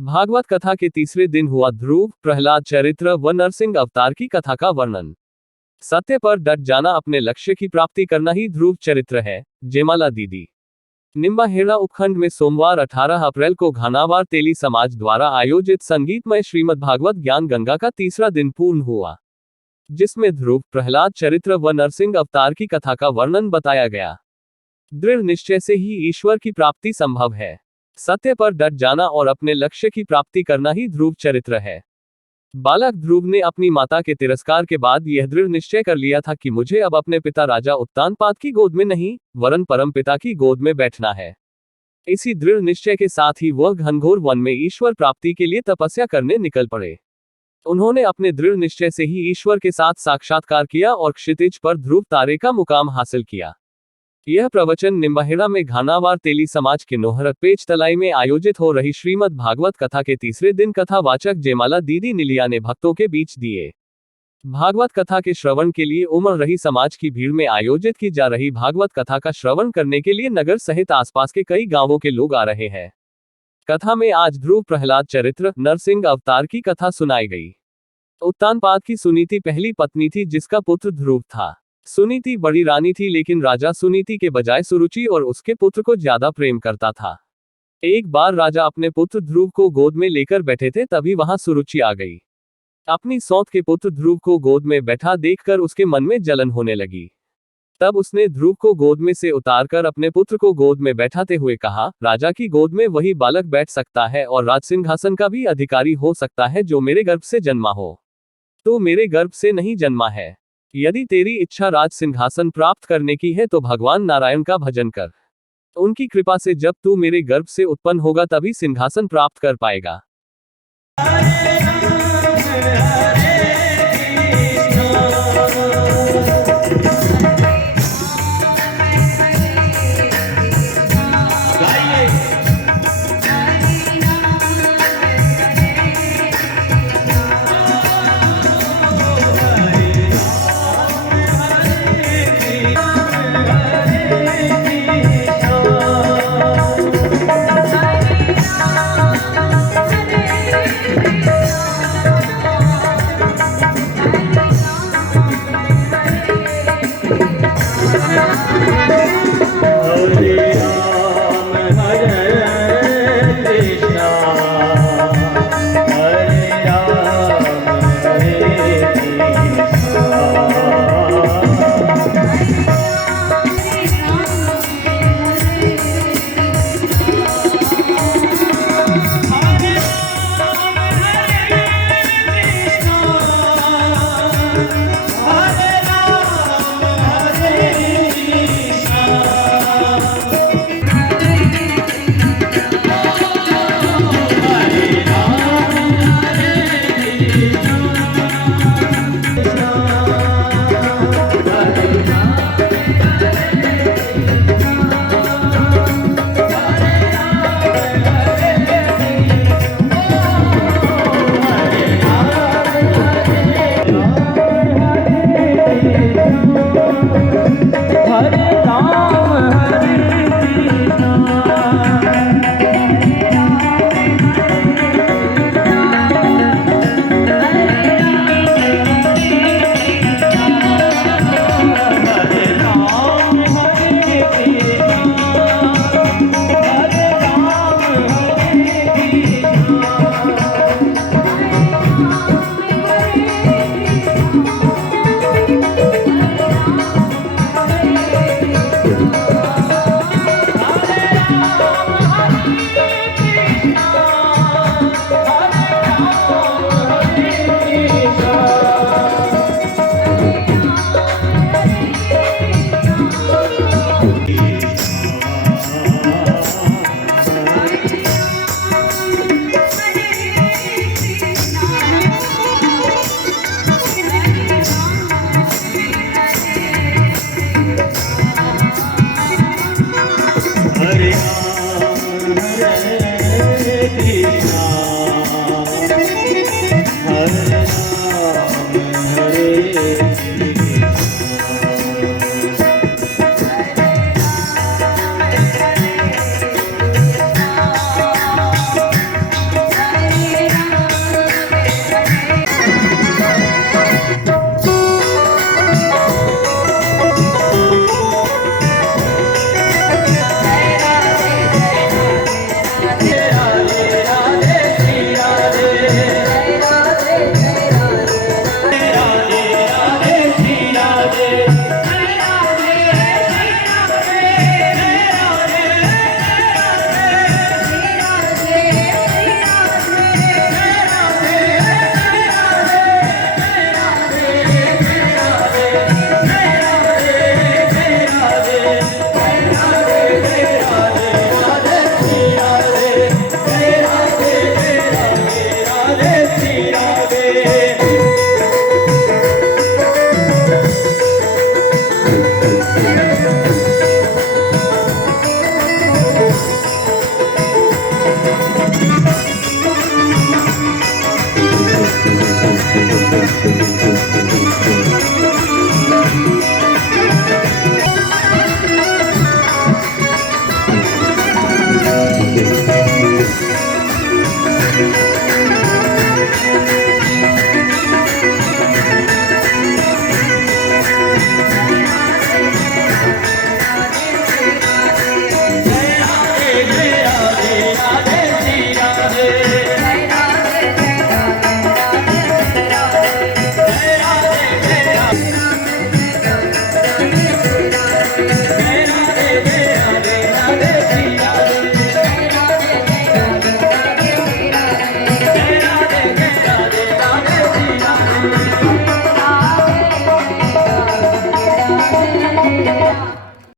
भागवत कथा के तीसरे दिन हुआ ध्रुव, प्रहलाद चरित्र व नरसिंह अवतार की कथा का वर्णन। सत्य पर डट जाना, अपने लक्ष्य की प्राप्ति करना ही ध्रुव चरित्र है। जयमाला दीदी। निम्बाहेड़ा उपखंड में सोमवार 18 अप्रैल को घानावार तेली समाज द्वारा आयोजित संगीतमय श्रीमद् भागवत ज्ञान गंगा का तीसरा दिन पूर्ण हुआ, जिसमें ध्रुव, प्रहलाद चरित्र व नरसिंह अवतार की कथा का वर्णन बताया गया। दृढ़ निश्चय से ही ईश्वर की प्राप्ति संभव है। सत्य पर डट जाना और अपने लक्ष्य की प्राप्ति करना ही ध्रुव चरित्र है। बालक ध्रुव ने अपनी माता के तिरस्कार के बाद यह दृढ़ निश्चय कर लिया था कि मुझे अब अपने पिता राजा उत्तानपाद की गोद में नहीं, वरन परम पिता की गोद में बैठना है। इसी दृढ़ निश्चय के साथ ही वह घनघोर वन में ईश्वर प्राप्ति के लिए तपस्या करने निकल पड़े। उन्होंने अपने दृढ़ निश्चय से ही ईश्वर के साथ साक्षात्कार किया और क्षितिज पर ध्रुव तारे का मुकाम हासिल किया। यह प्रवचन निम्बाहेड़ा में घानावार तेली समाज के नोहरक पेच तलाई में आयोजित हो रही श्रीमद् भागवत कथा के तीसरे दिन कथावाचक जयमाला दीदी निलिया ने भक्तों के बीच दिए। भागवत कथा के श्रवण के लिए उमड़ रही समाज की भीड़ में आयोजित की जा रही भागवत कथा का श्रवण करने के लिए नगर सहित आसपास के कई गांवों के लोग आ रहे हैं। कथा में आज ध्रुव, प्रहलाद चरित्र, नरसिंह अवतार की कथा सुनाई गई। उत्तानपाद की सुनीति पहली पत्नी थी, जिसका पुत्र ध्रुव था। सुनीति बड़ी रानी थी, लेकिन राजा सुनीति के बजाय सुरुचि और उसके पुत्र को ज्यादा प्रेम करता था। एक बार राजा अपने पुत्र ध्रुव को गोद में लेकर बैठे थे, तभी वहां सुरुचि आ गई। अपनी सौत के पुत्र ध्रुव को गोद में बैठा देखकर उसके मन में जलन होने लगी। तब उसने ध्रुव को गोद में से उतारकर अपने पुत्र को गोद में बैठाते हुए कहा, राजा की गोद में वही बालक बैठ सकता है और राज सिंहासन का भी अधिकारी हो सकता है जो मेरे गर्भ से जन्मा हो। तो मेरे गर्भ से नहीं जन्मा है। यदि तेरी इच्छा राज सिंहासन प्राप्त करने की है तो भगवान नारायण का भजन कर। उनकी कृपा से जब तू मेरे गर्भ से उत्पन्न होगा तभी सिंहासन प्राप्त कर पाएगा।